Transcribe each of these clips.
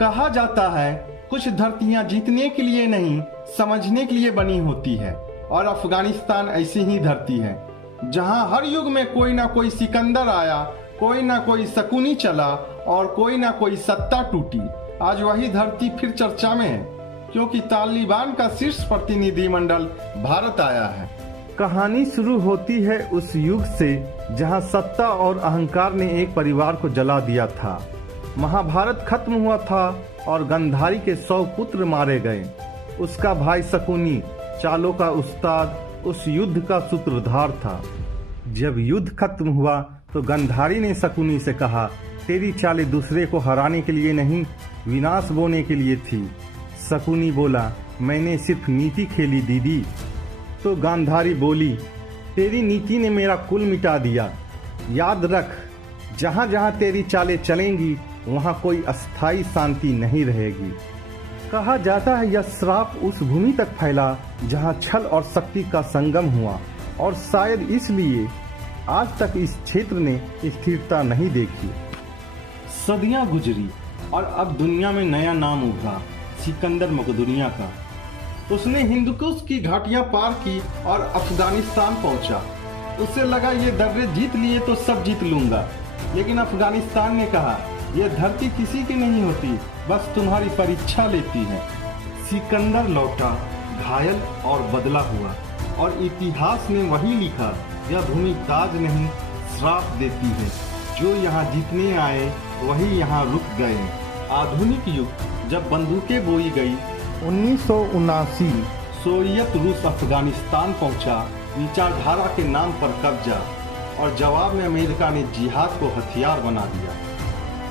कहा जाता है कुछ धरतियां जीतने के लिए नहीं, समझने के लिए बनी होती है, और अफगानिस्तान ऐसी ही धरती है जहां हर युग में कोई ना कोई सिकंदर आया, कोई ना कोई शकुनी चला और कोई ना कोई सत्ता टूटी। आज वही धरती फिर चर्चा में है, क्योंकि तालिबान का शीर्ष प्रतिनिधिमंडल भारत आया है। कहानी शुरू होती है उस युग से जहां सत्ता और अहंकार ने एक परिवार को जला दिया था। महाभारत खत्म हुआ था और गंधारी के 100 पुत्र मारे गए। उसका भाई शकुनी, चालों का उस्ताद, उस युद्ध का सूत्रधार था। जब युद्ध खत्म हुआ तो गंधारी ने शकुनी से कहा, तेरी चालें दूसरे को हराने के लिए नहीं, विनाश बोने के लिए थी। शकुनी बोला, मैंने सिर्फ नीति खेली दीदी। तो गांधारी बोली, तेरी नीति ने मेरा कुल मिटा दिया। याद रख, जहाँ जहाँ तेरी चालें चलेंगी वहाँ कोई अस्थाई शांति नहीं रहेगी। कहा जाता है यह श्राप उस भूमि तक फैला जहाँ छल और शक्ति का संगम हुआ, और शायद इसलिए आज तक इस क्षेत्र ने स्थिरता नहीं देखी। सदियां गुजरी और अब दुनिया में नया नाम उभरा, सिकंदर मकदूनिया का। उसने हिंदुकुश की घाटियां पार की और अफगानिस्तान पहुंचा। उसे लगा ये दर्रे जीत लिए तो सब जीत लूंगा, लेकिन अफगानिस्तान ने कहा, यह धरती किसी की नहीं होती, बस तुम्हारी परीक्षा लेती है। सिकंदर लौटा, घायल और बदला हुआ, और इतिहास ने वही लिखा, यह भूमि ताज नहीं श्राप देती है। जो यहाँ जीतने आए वही यहाँ रुक गए। आधुनिक युग जब बंदूकें बोई गई, 1979 सोवियत रूस अफगानिस्तान पहुंचा, विचारधारा के नाम पर कब्जा, और जवाब में अमेरिका ने जिहाद को हथियार बना दिया।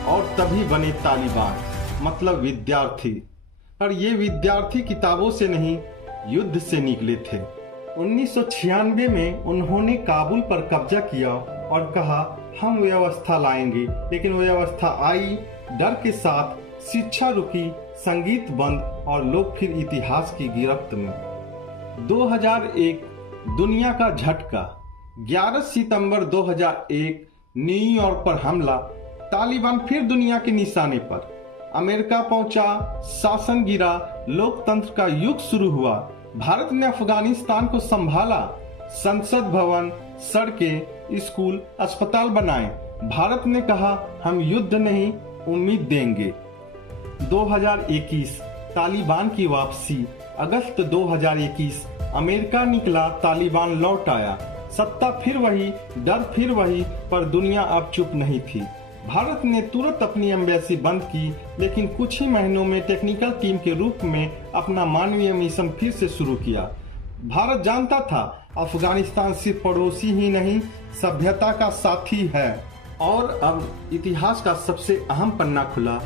और तभी बने तालिबान, मतलब विद्यार्थी। पर ये विद्यार्थी किताबों से नहीं, युद्ध से निकले थे। 1996 में उन्होंने काबुल पर कब्जा किया और कहा, हम व्यवस्था लाएंगे। लेकिन व्यवस्था आई, डर के साथ शिक्षा रुकी, संगीत बंद, और लोग फिर इतिहास की गिरफ्त में। 2001 दुनिया का झटका। 11 सितंबर 2001 न्यूयॉर्क पर हमला। तालिबान फिर दुनिया के निशाने पर। अमेरिका पहुंचा, शासन गिरा, लोकतंत्र का युग शुरू हुआ। भारत ने अफगानिस्तान को संभाला। संसद भवन, सड़कें, स्कूल, अस्पताल बनाए। भारत ने कहा, हम युद्ध नहीं, उम्मीद देंगे। 2021 तालिबान की वापसी। अगस्त 2021 अमेरिका निकला, तालिबान लौट आया। सत्ता फिर वही, डर फिर वही, पर दुनिया अब चुप नहीं थी। भारत ने तुरंत अपनी एम्बेसी बंद की, लेकिन कुछ ही महीनों में टेक्निकल टीम के रूप में अपना मानवीय मिशन फिर से शुरू किया। भारत जानता था अफगानिस्तान सिर्फ पड़ोसी ही नहीं, सभ्यता का साथी है। और अब इतिहास का सबसे अहम पन्ना खुला।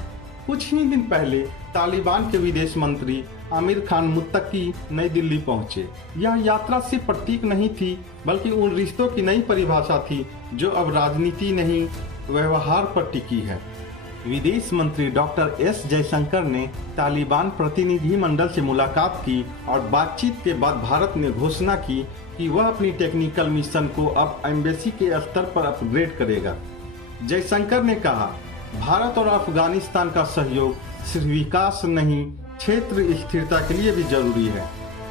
कुछ ही दिन पहले तालिबान के विदेश मंत्री आमिर खान मुत्तकी नई दिल्ली पहुंचे। यह यात्रा सिर्फ प्रतीक नहीं थी, बल्कि उन रिश्तों की नई परिभाषा थी जो अब राजनीति नहीं, व्यवहार पर टिकी है। विदेश मंत्री डॉक्टर एस जयशंकर ने तालिबान प्रतिनिधि मंडल से मुलाकात की, और बातचीत के बाद भारत ने घोषणा की कि वह अपनी टेक्निकल मिशन को अब एम्बेसी के स्तर पर अपग्रेड करेगा। जयशंकर ने कहा, भारत और अफगानिस्तान का सहयोग सिर्फ विकास नहीं, क्षेत्र स्थिरता के लिए भी जरूरी है।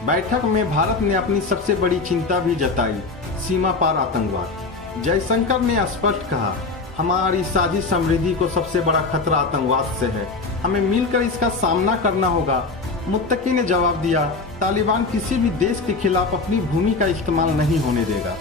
बैठक में भारत ने अपनी सबसे बड़ी चिंता भी जताई, सीमा पार आतंकवाद। जयशंकर ने स्पष्ट कहा, हमारी साझी समृद्धि को सबसे बड़ा खतरा आतंकवाद से है, हमें मिलकर इसका सामना करना होगा। मुत्तकी ने जवाब दिया, तालिबान किसी भी देश के खिलाफ अपनी भूमि का इस्तेमाल नहीं होने देगा।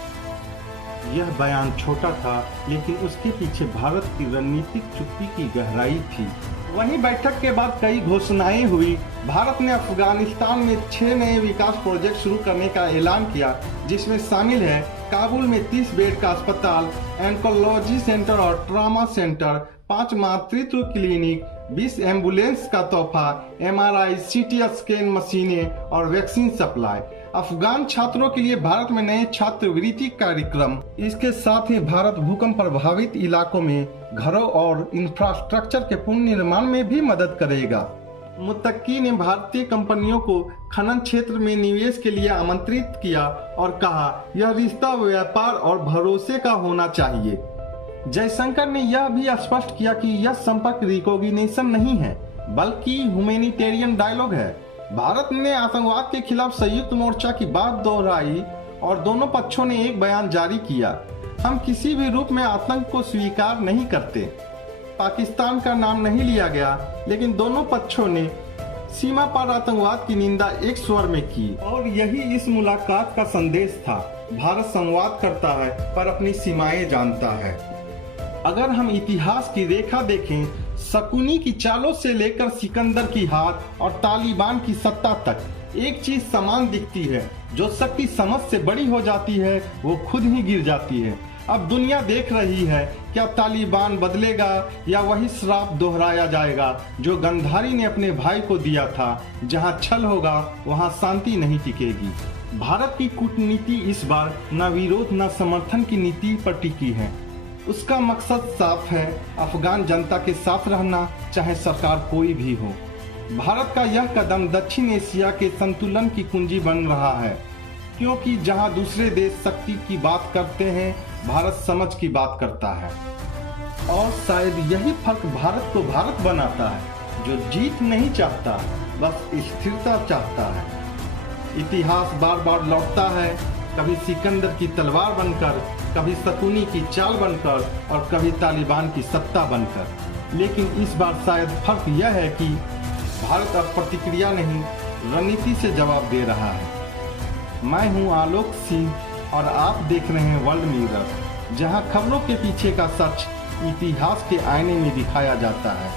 यह बयान छोटा था, लेकिन उसके पीछे भारत की रणनीतिक चुप्पी की गहराई थी। वहीं बैठक के बाद कई घोषणाएं हुई। भारत ने अफगानिस्तान में 6 नए विकास प्रोजेक्ट शुरू करने का ऐलान किया, जिसमें शामिल है काबुल में 30 बेड का अस्पताल, एंकोलॉजी सेंटर और ट्रॉमा सेंटर, 5 मातृत्व क्लिनिक, 20 एम्बुलेंस का तोहफा, MRI, CT स्कैन मशीनें और वैक्सीन सप्लाई। अफगान छात्रों के लिए भारत में नए छात्रवृत्ति कार्यक्रम। इसके साथ ही भारत भूकंप प्रभावित इलाकों में घरों और इंफ्रास्ट्रक्चर के पुनर्निर्माण में भी मदद करेगा। मुत्तकी ने भारतीय कंपनियों को खनन क्षेत्र में निवेश के लिए आमंत्रित किया और कहा, यह रिश्ता व्यापार और भरोसे का होना चाहिए। जयशंकर ने यह भी स्पष्ट किया कि यह संपर्क रिकॉग्निशन नहीं है, बल्कि ह्यूमैनिटेरियन डायलॉग है। भारत ने आतंकवाद के खिलाफ संयुक्त मोर्चा की बात दोहराई और दोनों पक्षों ने एक बयान जारी किया। हम किसी भी रूप में आतंक को स्वीकार नहीं करते। पाकिस्तान का नाम नहीं लिया गया, लेकिन दोनों पक्षों ने सीमा पार आतंकवाद की निंदा एक स्वर में की और यही इस मुलाकात का संदेश था। भारत संवाद करता है पर अपनी सीमाएं जानता है। अगर हम इतिहास की रेखा देखें, शकुनी की चालों से लेकर सिकंदर की हार और तालिबान की सत्ता तक एक चीज समान दिखती है, जो शक्ति समझ से बड़ी हो जाती है वो खुद ही गिर जाती है। अब दुनिया देख रही है, क्या तालिबान बदलेगा या वही श्राप दोहराया जाएगा जो गंधारी ने अपने भाई को दिया था। जहां छल होगा वहां शांति नहीं टिकेगी। भारत की कूटनीति इस बार न विरोध न समर्थन की नीति पर टिकी है। उसका मकसद साफ है, अफगान जनता के साथ रहना, चाहे सरकार कोई भी हो। भारत का यह कदम दक्षिण एशिया के संतुलन की कुंजी बन रहा है, क्योंकि जहां दूसरे देश शक्ति की बात करते हैं, भारत समझ की बात करता है। और शायद यही फर्क भारत को भारत बनाता है, जो जीत नहीं चाहता, बस स्थिरता चाहता है। इतिहास बार बार लौटता है, कभी सिकंदर की तलवार बनकर, कभी शकुनी की चाल बनकर और कभी तालिबान की सत्ता बनकर। लेकिन इस बार शायद फर्क यह है कि भारत अब प्रतिक्रिया नहीं, रणनीति से जवाब दे रहा है। मैं हूं आलोक सिंह और आप देख रहे हैं वर्ल्ड मिरर, जहां खबरों के पीछे का सच इतिहास के आईने में दिखाया जाता है।